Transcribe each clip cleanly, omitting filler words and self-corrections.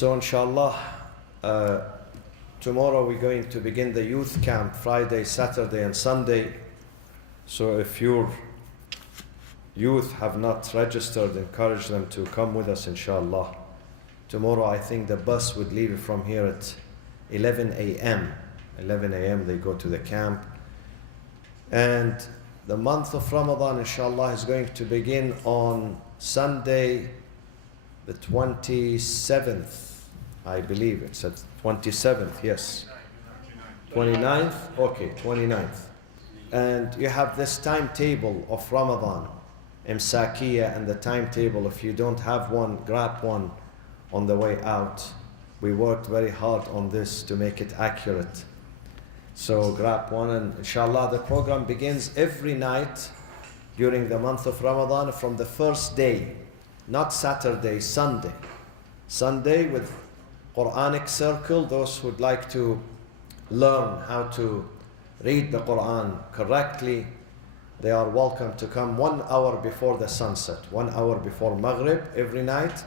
So inshallah, tomorrow we're going to begin the youth camp, Friday, Saturday and Sunday. So if your youth have not registered, encourage them to come with us inshallah. Tomorrow I think the bus would leave from here at 11 a.m. 11 a.m. they go to the camp. And the month of Ramadan inshallah is going to begin on Sunday the 27th, I believe it's at 27th, yes. 29th? Okay, 29th. And you have this timetable of Ramadan, Imsakiyah, and the timetable. If you don't have one, grab one on the way out. We worked very hard on this to make it accurate. So grab one, and inshallah the program begins every night during the month of Ramadan from the first day, not Saturday, Sunday. Sunday with Quranic circle. Those who would like to learn how to read the Quran correctly, they are welcome to come 1 hour before the sunset, 1 hour before Maghrib every night.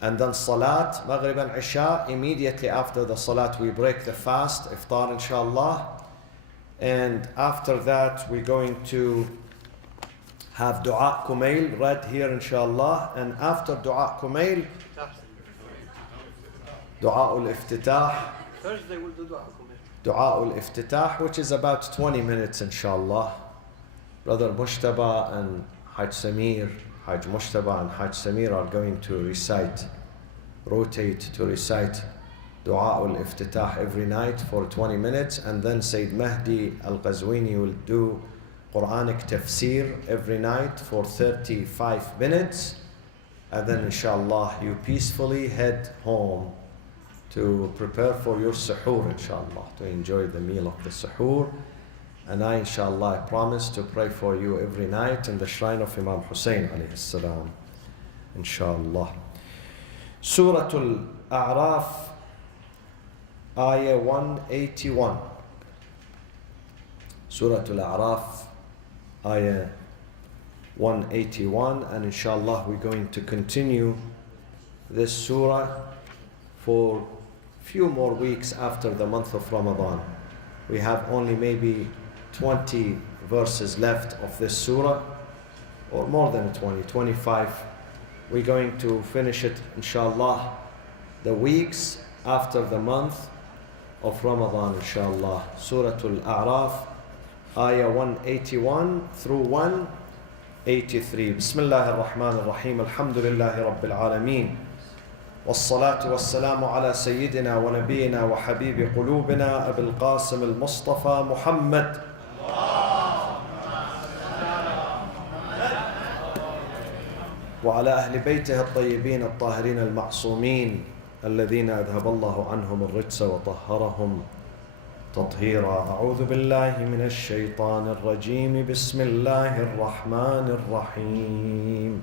And then Salat, Maghrib and Isha. Immediately after the Salat we break the fast, Iftar inshallah. And after that we're going to have Dua Kumail read here inshallah. And after Dua Kumail, Dua Al-Iftitah. Thursday we'll do Dua Kumail. Dua Al-Iftitah, which is about 20 minutes inshallah. Brother Moustafa and Haj Samir, Haj Moustafa and Haj Samir are going to rotate to recite Dua Al-Iftitah every night for 20 minutes. And then Sayyid Mahdi Al-Qazwini will do Quranic tafsir every night for 35 minutes. And then inshallah you peacefully head home to prepare for your suhoor inshallah, to enjoy the meal of the suhoor. And I inshallah promise to pray for you every night in the shrine of Imam Hussein alayhi salam, inshallah. Surah Al-Araf, ayah 181. Surah Al-Araf, ayah 181. And inshallah we're going to continue this surah for few more weeks after the month of Ramadan. We have only maybe 20 verses left of this surah, or more than 20, 25. We're going to finish it inshallah the weeks after the month of Ramadan inshallah. Surah Al-Araf, ayah 181 through 183. Bismillah ar-Rahman ar-Rahim. Alhamdulillahi Rabbil Alameen. والصلاة والسلام على سيدنا ونبينا وحبيب قلوبنا أبي القاسم المصطفى محمد وعلى أهل بيته الطيبين الطاهرين المعصومين الذين أذهب الله عنهم الرجس وطهرهم تطهيرا. أعوذ بالله من الشيطان الرجيم. بسم الله الرحمن الرحيم.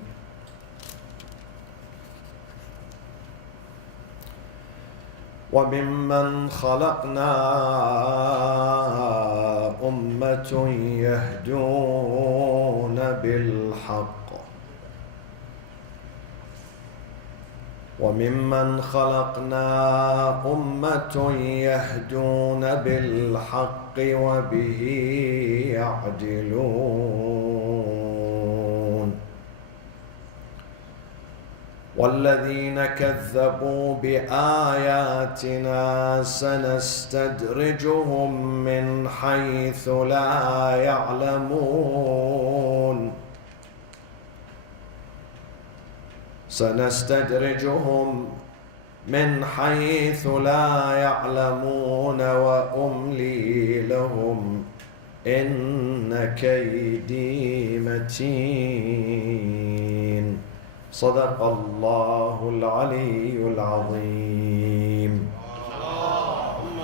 وممن خلقنا أمة يهدون بالحق وممن خلقنا أمة يهدون بالحق وبه يعدلون والذين كذبوا بآياتنا سنستدرجهم من حيث لا يعلمون سنستدرجهم من حيث لا يعلمون وأملي لهم إن كيدي متين. صدق الله العلي العظيم. اللهم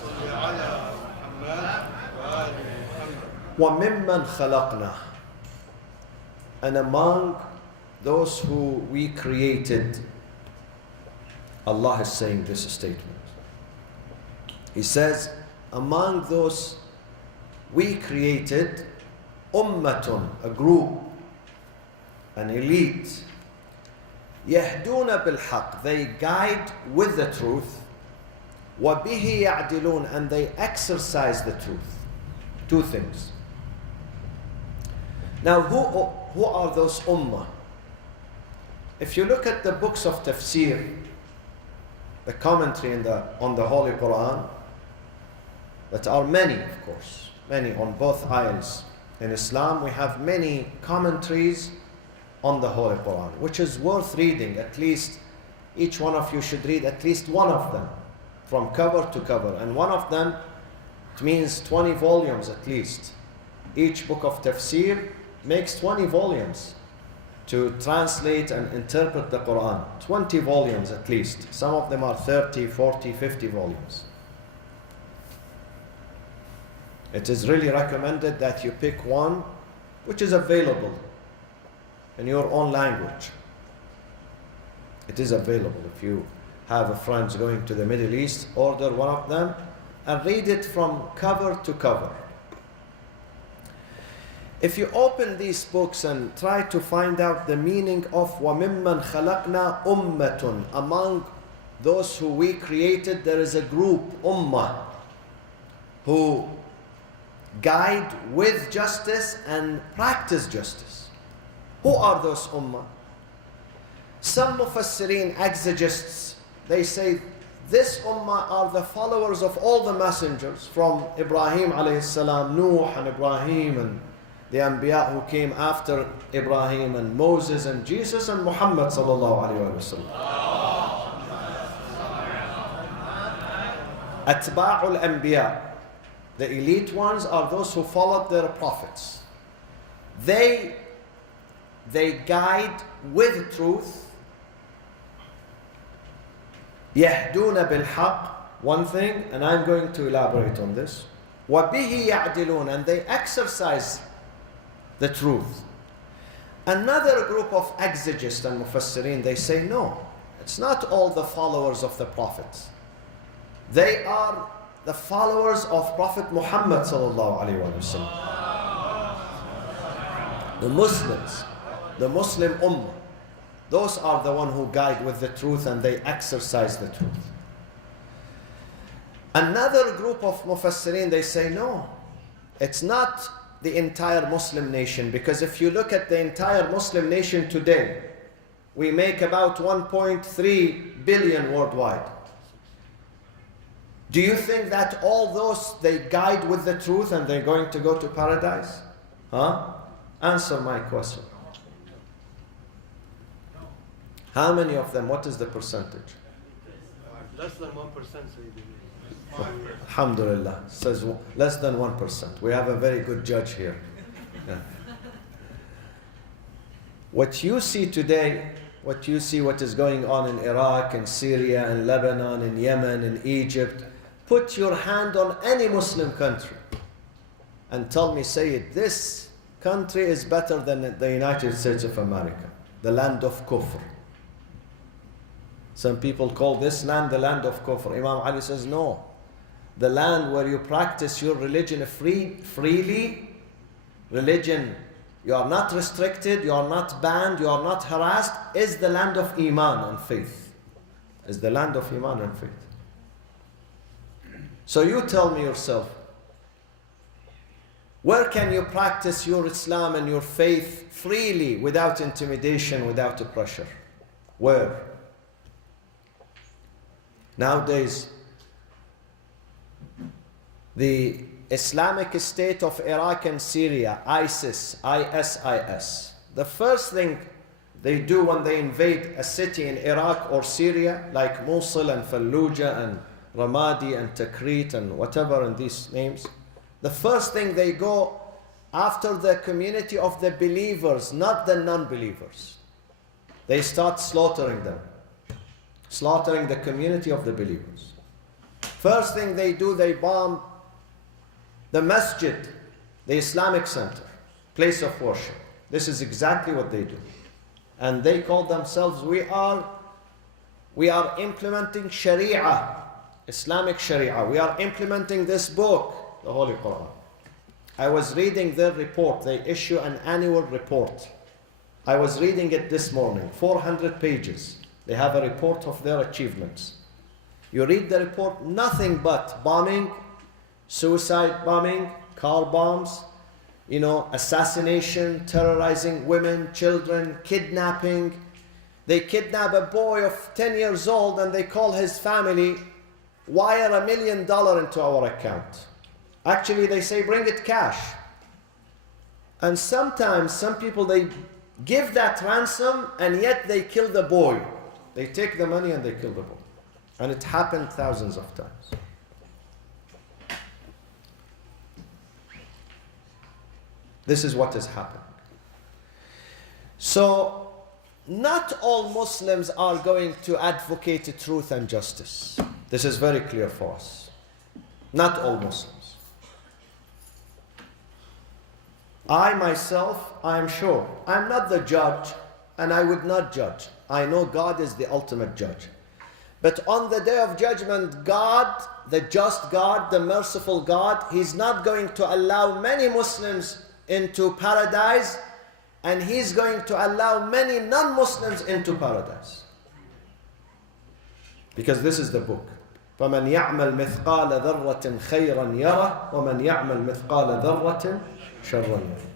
صل على محمد وآل محمد. وممن خلقنا, and among those who we created, Allah is saying this statement. He says, among those we created, ummatun, a group, an elite, يهدون بالحق, they guide with the truth. وبه يعدلون, and they exercise the truth. Two things. Now who are those ummah? If you look at the books of tafsir, the commentary on the Holy Quran, that are many, of course, many on both aisles. In Islam, we have many commentaries on the Holy Quran, which is worth reading. At least each one of you should read at least one of them, from cover to cover. And one of them, it means 20 volumes at least. Each book of tafsir makes 20 volumes to translate and interpret the Quran. 20 volumes at least. Some of them are 30, 40, 50 volumes. It is really recommended that you pick one which is available in your own language. It is available. If you have a friend going to the Middle East, order one of them and read it from cover to cover. If you open these books and try to find out the meaning of وَمِمَّنْ خَلَقْنَا أُمَّةٌ, among those who we created, there is a group, ummah, who guide with justice and practice justice. Who are those ummah? Some mufassirin, exegists, they say this ummah are the followers of all the messengers from Ibrahim alayhi salam, Nuh and Ibrahim and the Anbiya who came after Ibrahim, and Moses and Jesus and Muhammad sallallahu alayhi wa sallam. Atba'ul Anbiya, the elite ones, are those who followed their prophets. They guide with truth. يهدون بالحق, one thing, and I'm going to elaborate on this. وبه يعدلون, and they exercise the truth. Another group of exegists and mufassirin, they say no, it's not all the followers of the prophets. They are the followers of Prophet Muhammad sallallahu alaihi wasallam. The Muslims, the Muslim ummah, those are the one who guide with the truth and they exercise the truth. Another group of mufassirin, they say no, it's not the entire Muslim nation, because if you look at the entire Muslim nation today, we make about 1.3 billion worldwide. Do you think that all those, they guide with the truth and they're going to go to paradise? Huh? Answer my question. How many of them? What is the percentage? Less than 1%, Sayyidi. Alhamdulillah, says less than 1%. We have a very good judge here. Yeah. What you see today, what is going on in Iraq and Syria and Lebanon and Yemen and Egypt, put your hand on any Muslim country and tell me, Sayyid, this country is better than the United States of America, the land of kufr. Some people call this land the land of kufr. Imam Ali says no. The land where you practice your religion freely, religion, you are not restricted, you are not banned, you are not harassed, is the land of Iman and faith. Is the land of Iman and faith. So you tell me yourself, where can you practice your Islam and your faith freely, without intimidation, without pressure? Where? Nowadays, the Islamic State of Iraq and Syria, ISIS, the first thing they do when they invade a city in Iraq or Syria, like Mosul and Fallujah and Ramadi and Tikrit and whatever in these names, the first thing they go after the community of the believers, not the non-believers. They start slaughtering them, slaughtering the community of the believers. First thing they do, they bomb the masjid, the Islamic center, place of worship. This is exactly what they do. And they call themselves, we are implementing Sharia, Islamic Sharia. We are implementing this book, the Holy Quran. I was reading their report. They issue an annual report. I was reading it this morning, 400 pages. They have a report of their achievements. You read the report, nothing but bombing, suicide bombing, car bombs, assassination, terrorizing women, children, kidnapping. They kidnap a boy of 10 years old and they call his family, wire $1 million into our account. Actually, they say, bring it cash. And sometimes some people, they give that ransom and yet they kill the boy. They take the money and they kill the boy. And it happened thousands of times. This is what is happening. So, not all Muslims are going to advocate truth and justice. This is very clear for us. Not all Muslims. I myself, I am sure, I'm not the judge and I would not judge. I know God is the ultimate judge. But on the day of judgment, God, the just God, the merciful God, He's not going to allow many Muslims into paradise, and He's going to allow many non-Muslims into paradise. Because this is the book. فَمَنْ يَعْمَلْ مِثْقَالَ ذَرَّةٍ خَيْرًا يَرَهُ وَمَنْ يَعْمَلْ مِثْقَالَ ذَرَّةٍ شَرًّا يَرَهُ.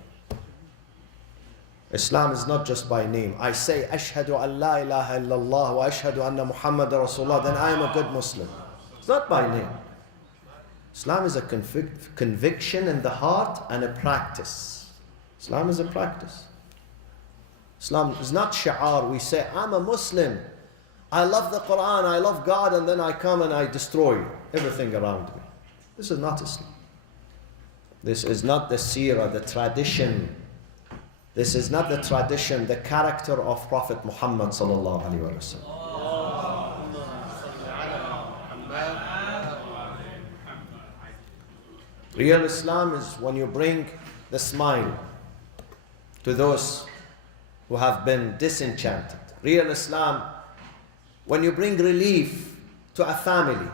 Islam is not just by name. I say, Ashhadu an la ilaha illallah wa ashhadu anna Muhammad Rasulullah, then I am a good Muslim. It's not by name. Islam is a conviction in the heart and a practice. Islam is a practice. Islam is not shi'ar. We say, I'm a Muslim. I love the Quran, I love God, and then I come and I destroy everything around me. This is not Islam. This is not the seerah, the tradition. This is not the tradition, the character of Prophet Muhammad sallallahu alaihi wasallam. Real Islam is when you bring the smile to those who have been disenchanted. Real Islam, when you bring relief to a family,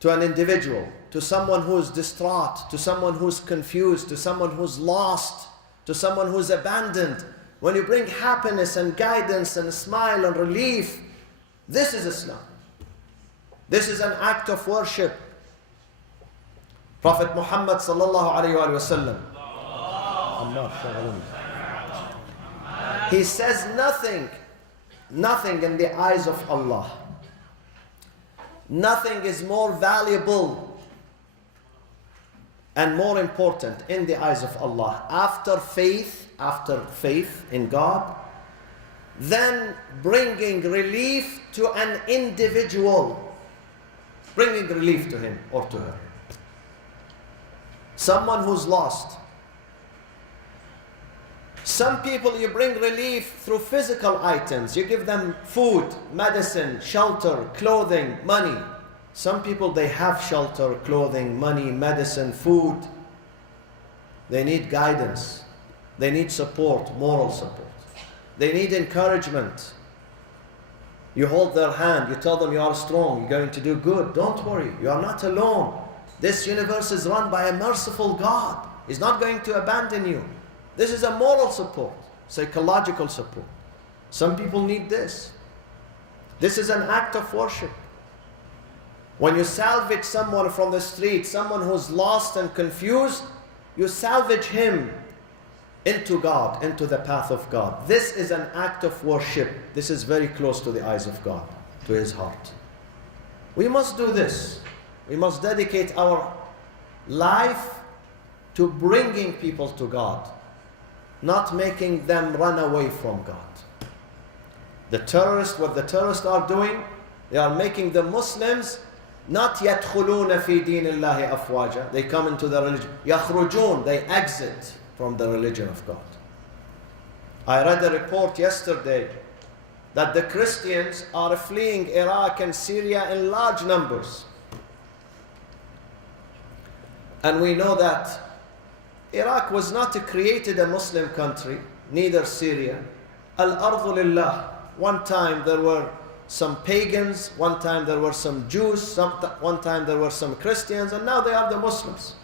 to an individual, to someone who is distraught, to someone who is confused, to someone who is lost, to someone who is abandoned. When you bring happiness and guidance and a smile and relief, this is Islam. This is an act of worship. Prophet Muhammad sallallahu alayhi wa sallam, he says nothing in the eyes of Allah. Nothing is more valuable and more important in the eyes of Allah after faith in God, than bringing relief to an individual, bringing relief to him or to her. Someone who's lost. Some people you bring relief through physical items. You give them food, medicine, shelter, clothing, money. Some people, they have shelter, clothing, money, medicine, food. They need guidance. They need support, moral support. They need encouragement. You hold their hand, you tell them you are strong, you're going to do good. Don't worry, you are not alone. This universe is run by a merciful God. He's not going to abandon you. This is a moral support, psychological support. Some people need this. This is an act of worship. When you salvage someone from the street, someone who's lost and confused, you salvage him into God, into the path of God. This is an act of worship. This is very close to the eyes of God, to His heart. We must do this. We must dedicate our life to bringing people to God, not making them run away from God. The terrorists, what the terrorists are doing, they are making the Muslims not يَدْخُلُونَ فِي دِينِ اللَّهِ أَفْوَاجًا. They come into the religion. يَخْرُجُونَ. They exit from the religion of God. I read a report yesterday that the Christians are fleeing Iraq and Syria in large numbers. And we know that Iraq was not created a Muslim country, neither Syria. Al-Ardu lillah. One time there were some pagans, one time there were some Jews, one time there were some Christians, and now they are the Muslims.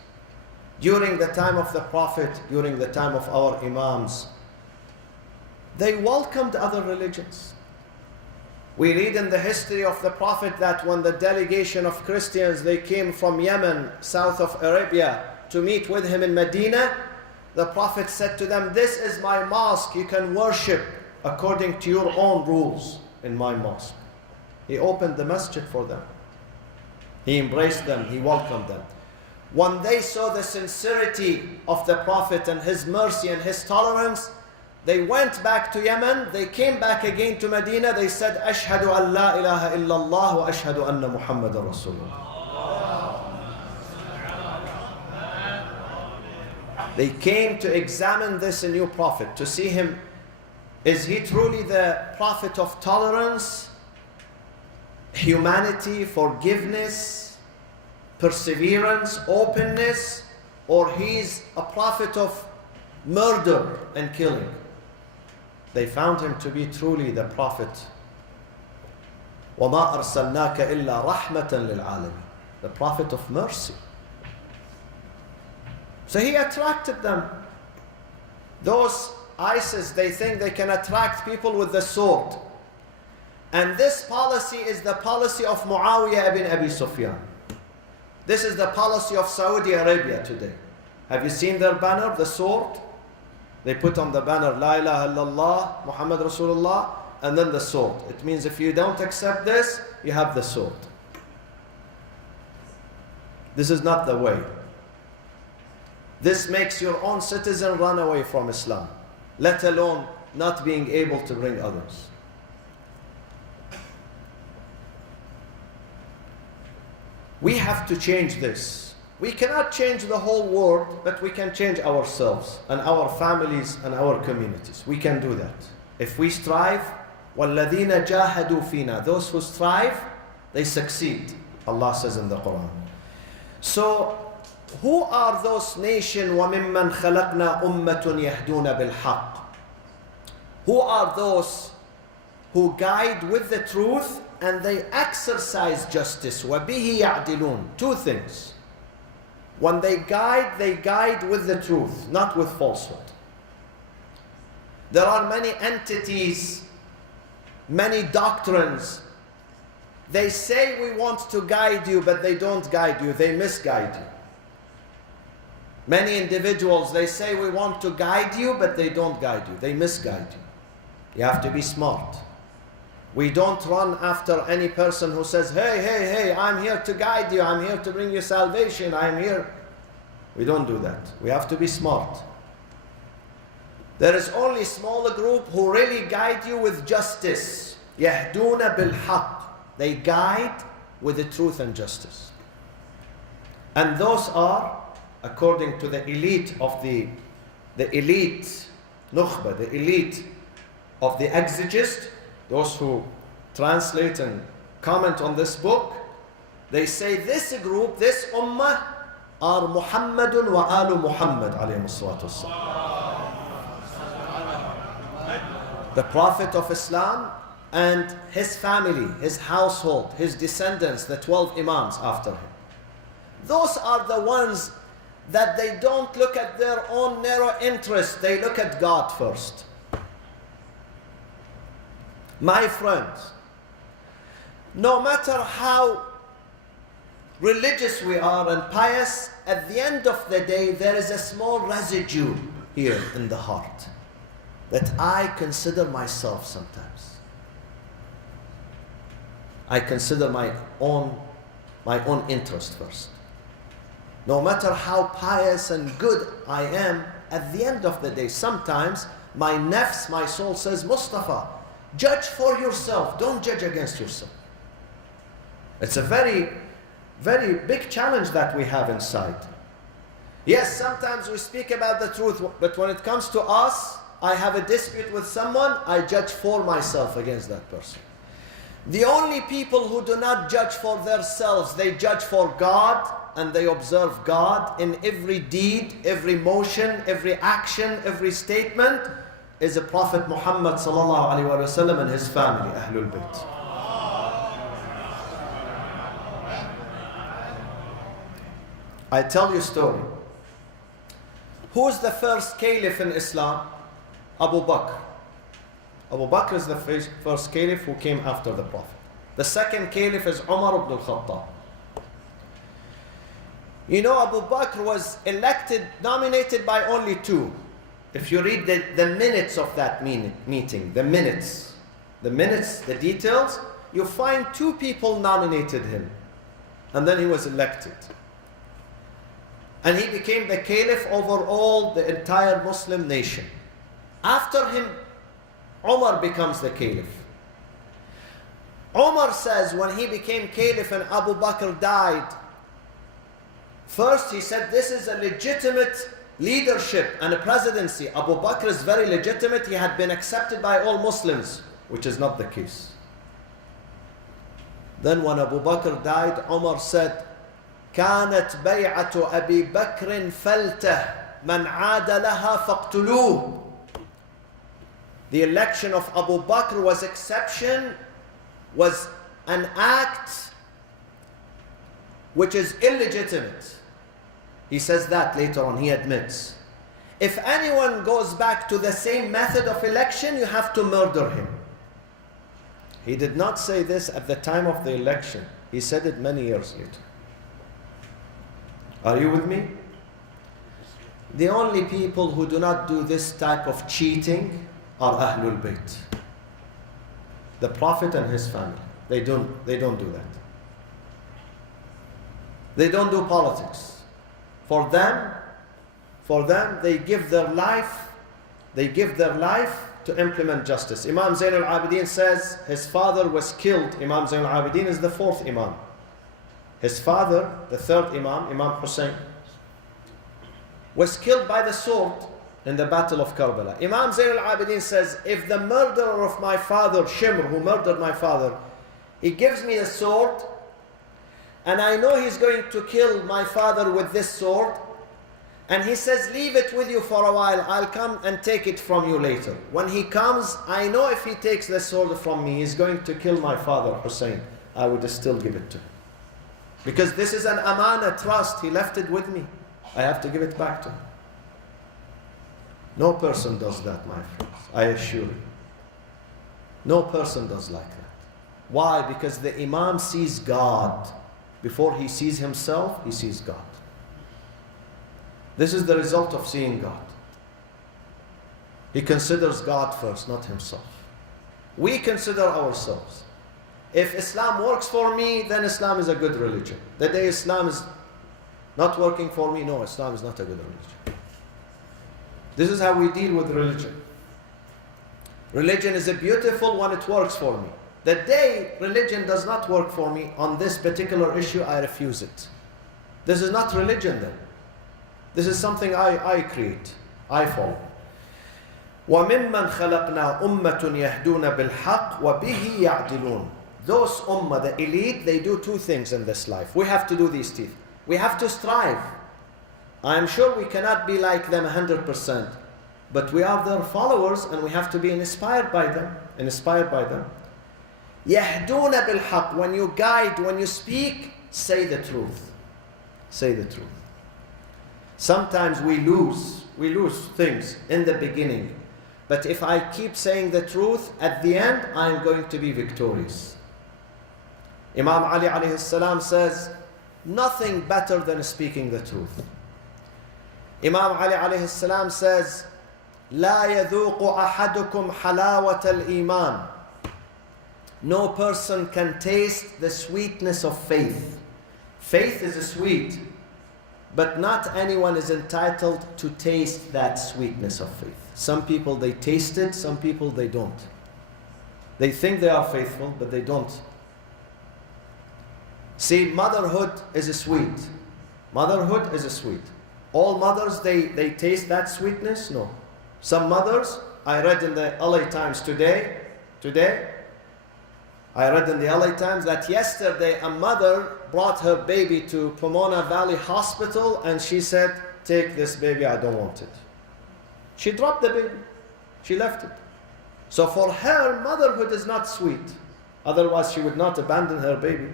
During the time of the Prophet, during the time of our Imams, They welcomed other religions. We read in the history of the Prophet that when the delegation of Christians, they came from Yemen, south of Arabia, to meet with him in Medina, the Prophet said to them, "This is my mosque, you can worship according to your own rules in my mosque." He opened the masjid for them. He embraced them, he welcomed them. When they saw the sincerity of the Prophet and his mercy and his tolerance, they went back to Yemen, they came back again to Medina, they said, "Ashhadu an la ilaha illallah wa ashhadu anna Muhammadan Rasulullah." They came to examine this new Prophet, to see him, is he truly the Prophet of tolerance, humanity, forgiveness, perseverance, openness, or he's a prophet of murder and killing? They found him to be truly the Prophet. وَمَا أَرْسَلْنَاكَ إِلَّا رَحْمَةً لِلْعَالَمِينَ, the Prophet of mercy. So he attracted them. Those ISIS, they think they can attract people with the sword. And this policy is the policy of Muawiyah ibn Abi Sufyan. This is the policy of Saudi Arabia today. Have you seen their banner, the sword? They put on the banner, La ilaha illallah, Muhammad Rasulullah, and then the sword. It means if you don't accept this, you have the sword. This is not the way. This makes your own citizen run away from Islam, let alone not being able to bring others. We have to change this. We cannot change the whole world, but we can change ourselves and our families and our communities. We can do that. If we strive, وَالَّذِينَ جَاهَدُوا فِينَا, those who strive, they succeed, Allah says in the Quran. So, who are those nations وَمِمَّنْ خَلَقْنَا أُمَّةٌ يَهْدُونَ بِالْحَقِّ? Who are those who guide with the truth and they exercise justice? وَبِهِ يَعْدِلُونَ. Two things. When they guide with the truth, not with falsehood. There are many entities, many doctrines. They say we want to guide you, but they don't guide you, they misguide you. Many individuals, they say we want to guide you, but they don't guide you, they misguide you. You have to be smart. We don't run after any person who says, hey, I'm here to guide you, I'm here to bring you salvation, I'm here. We don't do that. We have to be smart. There is only a smaller group who really guide you with justice. يَهْدُونَ بِالْحَقِّ. They guide with the truth and justice. And those are, according to the elite of the elite nukhba, the elite of the exegists, those who translate and comment on this book, they say this group, this ummah, are Muhammadun wa alu Muhammad alayhi salatu wassalam. The Prophet of Islam and his family, his household, his descendants, the 12 Imams after him. Those are the ones that they don't look at their own narrow interest, they look at God first. My friends, no matter how religious we are and pious, at the end of the day, there is a small residue here in the heart that I consider myself sometimes. I consider my own interest first. No matter how pious and good I am, at the end of the day, sometimes my nafs, my soul says, Moustafa, judge for yourself, don't judge against yourself. It's a very, very big challenge that we have inside. Yes, sometimes we speak about the truth, but when it comes to us, I have a dispute with someone, I judge for myself against that person. The only people who do not judge for themselves, they judge for God, and they observe God in every deed, every motion, every action, every statement, is a Prophet Muhammad sallallahu alaihi wasallam and his family, Ahlul Bayt. I tell you a story. Who is the first Caliph in Islam? Abu Bakr. Abu Bakr is the first Caliph who came after the Prophet. The second Caliph is Umar ibn al-Khattab. You know, Abu Bakr was nominated by only two. If you read the minutes of that meeting, the details, you find two people nominated him. And then he was elected. And he became the Caliph over all the entire Muslim nation. After him, Umar becomes the Caliph. Umar says when he became Caliph and Abu Bakr died, first he said this is a legitimate leadership and a presidency. Abu Bakr is very legitimate. He had been accepted by all Muslims, which is not the case. Then when Abu Bakr died, Umar said, كانت بيعة أبي بكر فلتة من عاد لها فاقتلوه. The election of Abu Bakr was an act which is illegitimate. He says that later on, he admits. If anyone goes back to the same method of election, you have to murder him. He did not say this at the time of the election. He said it many years later. Are you with me? The only people who do not do this type of cheating are Ahlul Bayt. The Prophet and his family. They don't do that. They don't do politics. For them, they give their life to implement justice. Imam Zain al-Abidin says his father was killed. Imam Zain al-Abidin is the fourth Imam. His father, the third Imam, Imam Hussein, was killed by the sword in the Battle of Karbala. Imam Zain al-Abidin says, if the murderer of my father, Shimr, who murdered my father, he gives me a sword, and I know he's going to kill my father with this sword, and he says, leave it with you for a while, I'll come and take it from you later. When he comes, I know if he takes the sword from me, he's going to kill my father, Hussein. I would still give it to him. Because this is an amana, trust, he left it with me. I have to give it back to him. No person does that, my friends, I assure you. No person does like that. Why? Because the Imam sees God. Before he sees himself, he sees God. This is the result of seeing God. He considers God first, not himself. We consider ourselves. If Islam works for me, then Islam is a good religion. The day Islam is not working for me, no, Islam is not a good religion. This is how we deal with religion. Religion is beautiful when it works for me. The day religion does not work for me on this particular issue, I refuse it. This is not religion then. This is something I create, I follow. وَمِمَّنْ خَلَقْنَا أُمَّةٌ يَهْدُونَ بِالْحَقِّ وَبِهِ يَعْدِلُونَ. Those ummah, the elite, they do two things in this life. We have to do these things. We have to strive. I am sure we cannot be like them 100%, but we are their followers and we have to be inspired by them. يَهْدُونَ بِالْحَقِّ. When you guide, when you speak, say the truth. Say the truth. Sometimes we lose things in the beginning. But if I keep saying the truth, at the end, I am going to be victorious. Imam Ali alayhi salam says, nothing better than speaking the truth. Imam Ali alayhi salam says, لا يذوق أحدكم حلاوة الإيمان. No person can taste the sweetness of faith. Faith is sweet, but not anyone is entitled to taste that sweetness of faith. Some people, they taste it, some people, they don't. They think they are faithful, but they don't. See, motherhood is sweet. Motherhood is sweet. All mothers, they taste that sweetness? No. Some mothers, I read in the LA Times today, I read in the LA Times that yesterday a mother brought her baby to Pomona Valley Hospital and she said, take this baby, I don't want it. She dropped the baby. She left it. So for her, motherhood is not sweet. Otherwise, she would not abandon her baby.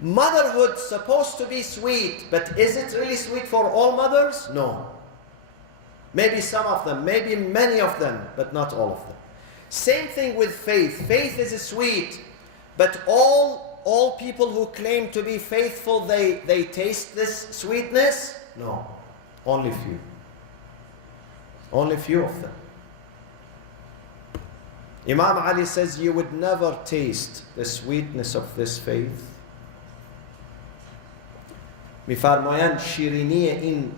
Motherhood is supposed to be sweet, but is it really sweet for all mothers? No. Maybe some of them, maybe many of them, but not all of them. Same thing with faith. Faith is sweet, but all people who claim to be faithful, they taste this sweetness? No, only few. Only few of them. Imam Ali says, you would never taste the sweetness of this faith. میفرمایند شیرینی این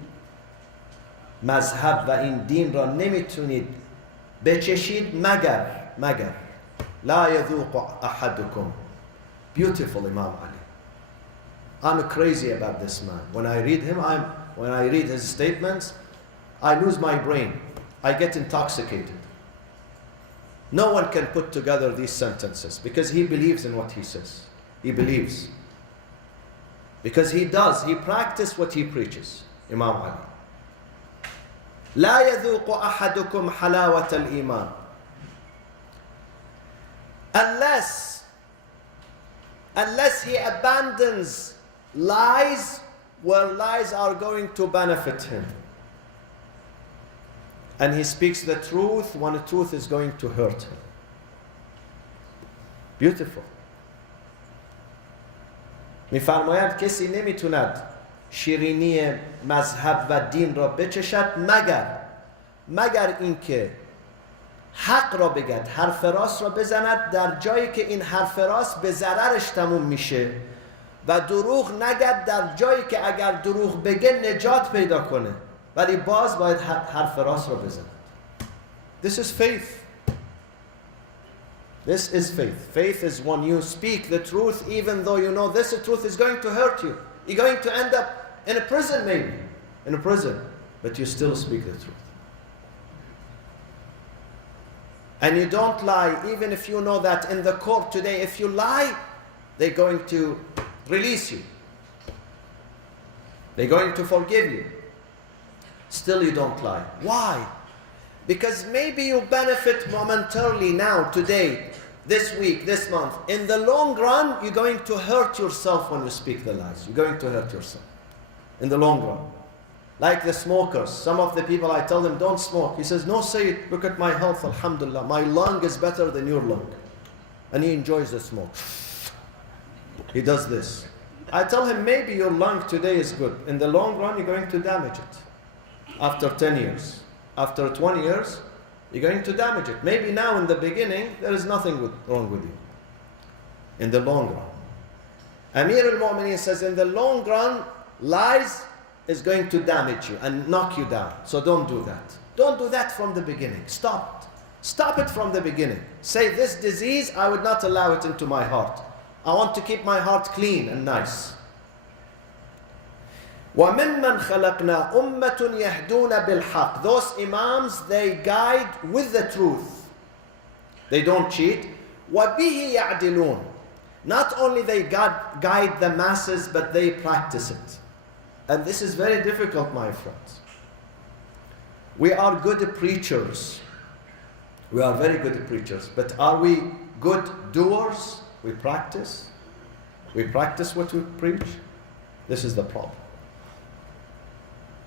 مذهب و این دین را نمیتونید بچشید مگر لا يذوق أحدكم. Beautiful Imam Ali. I'm crazy about this man. When I read him, when I read his statements, I lose my brain. I get intoxicated. No one can put together these sentences because he believes in what he says. He believes. Because he practices what he preaches. Imam Ali. لا يذوق أحدكم حلاوة الإيمان. Unless he abandons lies where lies are going to benefit him. And he speaks the truth when the truth is going to hurt him. Beautiful. میفرماید کسی نمیتوند شیرینی مذهب و دین را بچشد مگر اینکه حق را بگد، حرف راست را بزند در جایی که این حرف راست به ضررش تموم میشه و دروغ نگد در جایی که اگر دروغ بگه نجات پیدا کنه، ولی باز باید حرف راست را بزند. This is faith. This is faith. Faith is when you speak the truth even though you know this truth is going to hurt you. You're going to end up in a prison maybe. In a prison. But you still speak the truth. And you don't lie even if you know that in the court today if you lie, they're going to release you. They're going to forgive you. Still you don't lie. Why? Because maybe you benefit momentarily now, today, this week, this month. In the long run, you're going to hurt yourself when you speak the lies. You're going to hurt yourself. In the long run. Like the smokers. Some of the people, I tell them, don't smoke. He says, no, Sayyid, look at my health, alhamdulillah. My lung is better than your lung. And he enjoys the smoke. He does this. I tell him, maybe your lung today is good. In the long run, you're going to damage it. After 10 years. After 20 years, you're going to damage it. Maybe now in the beginning, there is nothing wrong with you. In the long run. Amir al-Mu'mineen says, in the long run, lies is going to damage you and knock you down. So don't do that. Don't do that from the beginning. Stop it. Stop it from the beginning. Say, this disease, I would not allow it into my heart. I want to keep my heart clean and nice. وَمِمَّنْ خَلَقْنَا أُمَّةٌ يَهْدُونَ بِالْحَقِّ. Those imams, they guide with the truth. They don't cheat. وَبِهِ يَعْدِلُونَ. Not only they guide the masses, but they practice it. And this is very difficult, my friends. We are good preachers. We are very good preachers. But are we good doers? We practice. We practice what we preach. This is the problem.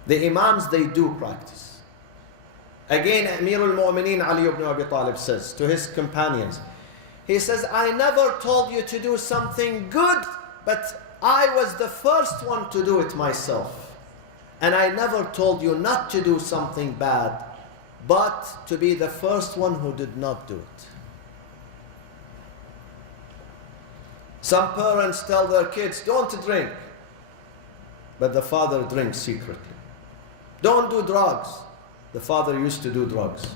The imams, they do practice. Again, Amir al-Mu'mineen Ali ibn Abi Talib says to his companions, he says, I never told you to do something good, but I was the first one to do it myself. And I never told you not to do something bad, but to be the first one who did not do it. Some parents tell their kids, don't drink. But the father drinks secretly. Don't do drugs. The father used to do drugs.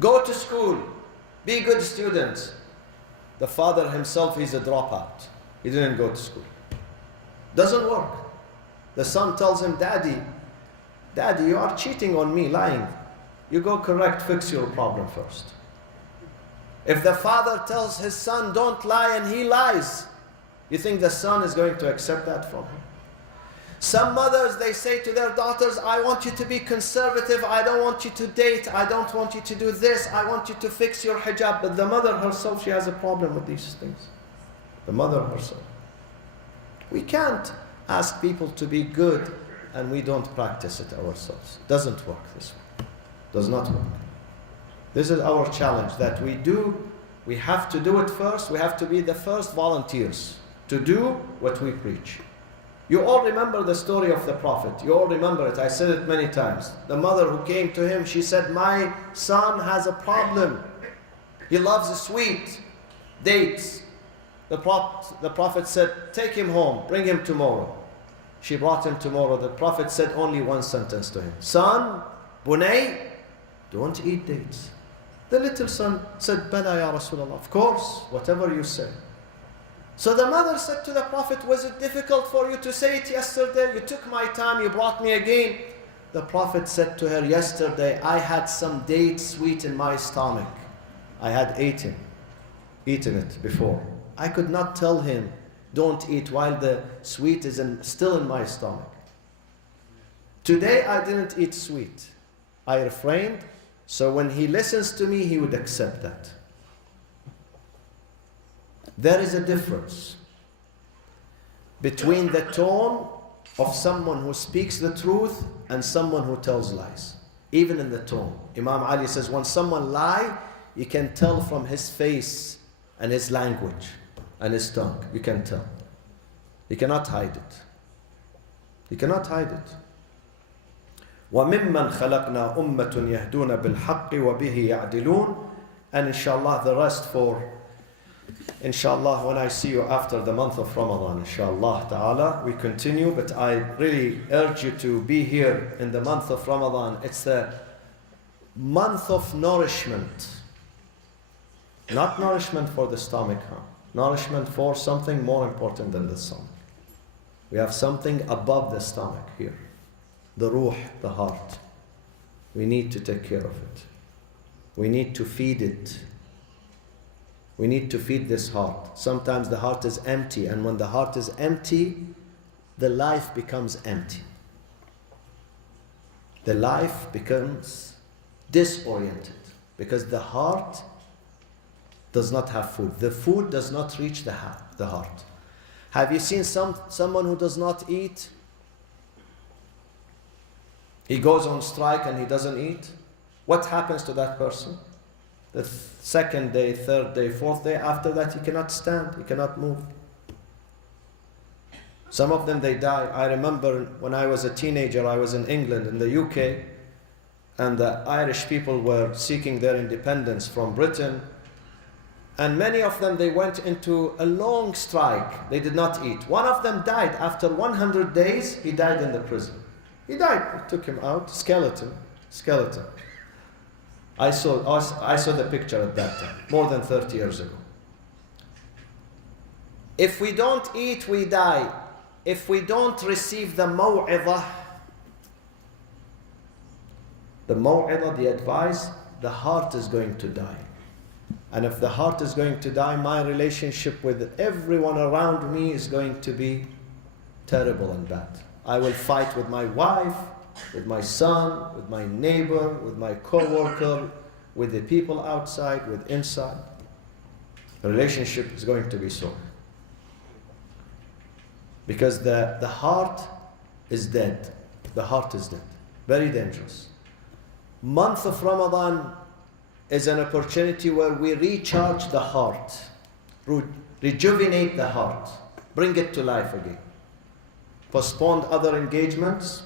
Go to school. Be good students. The father himself is a dropout. He didn't go to school. Doesn't work. The son tells him, Daddy, you are cheating on me, lying. You go correct, fix your problem first. If the father tells his son, don't lie, and he lies, you think the son is going to accept that from him? Some mothers, they say to their daughters, I want you to be conservative, I don't want you to date, I don't want you to do this, I want you to fix your hijab. But the mother herself, she has a problem with these things. The mother herself. We can't ask people to be good and we don't practice it ourselves. Doesn't work this way. Does not work. This is our challenge, that we have to do it first. We have to be the first volunteers to do what we preach. You all remember the story of the Prophet. You all remember it. I said it many times. The mother who came to him, she said, my son has a problem. He loves sweet dates. The Prophet said, take him home, bring him tomorrow. She brought him tomorrow. The Prophet said only one sentence to him. Son, Bunay, don't eat dates. The little son said, Bala ya Rasulullah, of course, whatever you say. So the mother said to the Prophet, was it difficult for you to say it yesterday? You took my time, you brought me again. The Prophet said to her, yesterday I had some date sweet in my stomach. I had eaten it before. I could not tell him, don't eat while the sweet is still in my stomach. Today I didn't eat sweet. I refrained, so when he listens to me, he would accept that. There is a difference between the tone of someone who speaks the truth and someone who tells lies. Even in the tone. Imam Ali says, when someone lies, you can tell from his face and his language and his tongue. You can tell. You cannot hide it. You cannot hide it. وَمِمَّنْ خَلَقْنَا أُمَّةٌ يَهْدُونَ بِالْحَقِّ وَبِهِ يَعْدِلُونَ. And inshallah the rest for inshallah when I see you after the month of Ramadan, inshallah ta'ala, we continue. But I really urge you to be here in the month of Ramadan. It's a month of nourishment. Not nourishment for the stomach, nourishment for something more important than the stomach. We have something above the stomach here. The ruh, the heart. We need to take care of it. We need to feed it. We need to feed this heart. Sometimes the heart is empty, and when the heart is empty, the life becomes empty. The life becomes disoriented because the heart does not have food. The food does not reach the heart. Have you seen someone who does not eat? He goes on strike and he doesn't eat. What happens to that person? The second day, third day, fourth day, after that he cannot stand, he cannot move. Some of them, they die. I remember when I was a teenager, I was in England, in the UK, and the Irish people were seeking their independence from Britain. And many of them, they went into a long strike. They did not eat. One of them died. After 100 days, he died in the prison. He died. It took him out. Skeleton. I saw the picture at that time, more than 30 years ago. If we don't eat, we die. If we don't receive the maw'idah, the advice, the heart is going to die. And if the heart is going to die, my relationship with everyone around me is going to be terrible and bad. I will fight with my wife, with my son, with my neighbor, with my co-worker, with the people outside, with inside. The relationship is going to be so. Because the heart is dead. The heart is dead. Very dangerous. Month of Ramadan is an opportunity where we recharge the heart, rejuvenate the heart, bring it to life again. Postponed other engagements.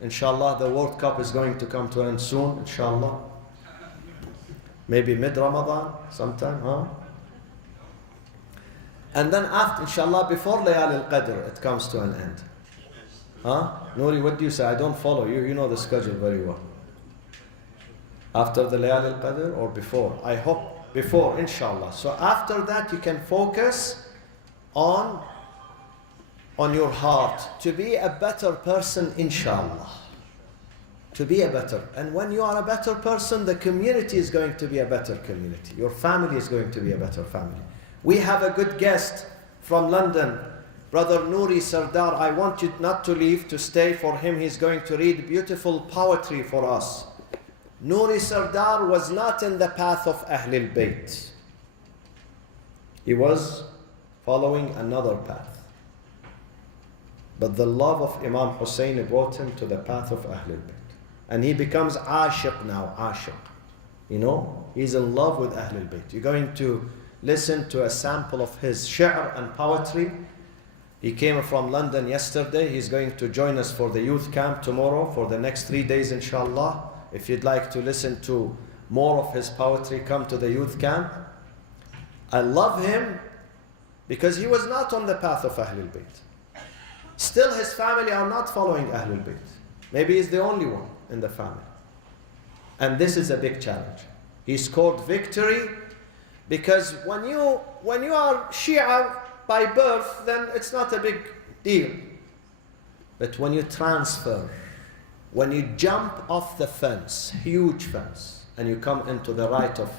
Inshallah, the World Cup is going to come to an end soon, inshallah. Maybe mid-Ramadan, sometime, huh? And then after, inshallah, before Layal al-Qadr, it comes to an end. Huh? Nouri, what do you say? I don't follow you. You know the schedule very well. After the Layal al-Qadr or before? I hope before, inshallah. So after that, you can focus on your heart to be a better person, inshallah. To be a better. And when you are a better person, the community is going to be a better community. Your family is going to be a better family. We have a good guest from London, Brother Nouri Sardar. I want you not to leave, to stay for him. He's going to read beautiful poetry for us. Nouri Sardar was not in the path of Ahlul Bayt. He was following another path. But the love of Imam Hussein brought him to the path of Ahlul Bayt. And he becomes ashiq now, ashiq. You know? He's in love with Ahlul Bayt. You're going to listen to a sample of his shi'r and poetry. He came from London yesterday. He's going to join us for the youth camp tomorrow for the next 3 days, inshallah. If you'd like to listen to more of his poetry, come to the youth camp. I love him because he was not on the path of Ahlul Bayt. Still, his family are not following Ahlul Bayt. Maybe he's the only one in the family. And this is a big challenge. He scored victory because when you are Shia by birth, then it's not a big deal. But when you transfer, when you jump off the fence, huge fence, and you come into the right of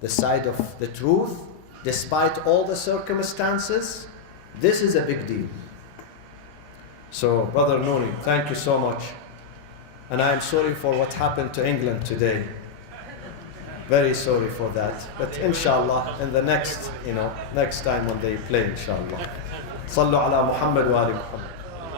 the side of the truth, despite all the circumstances, this is a big deal. So, Brother Nooni, thank you so much. And I am sorry for what happened to England today. Very sorry for that. But inshallah, in the next time when they play, inshallah. Sallu ala Muhammad wa ali Muhammad.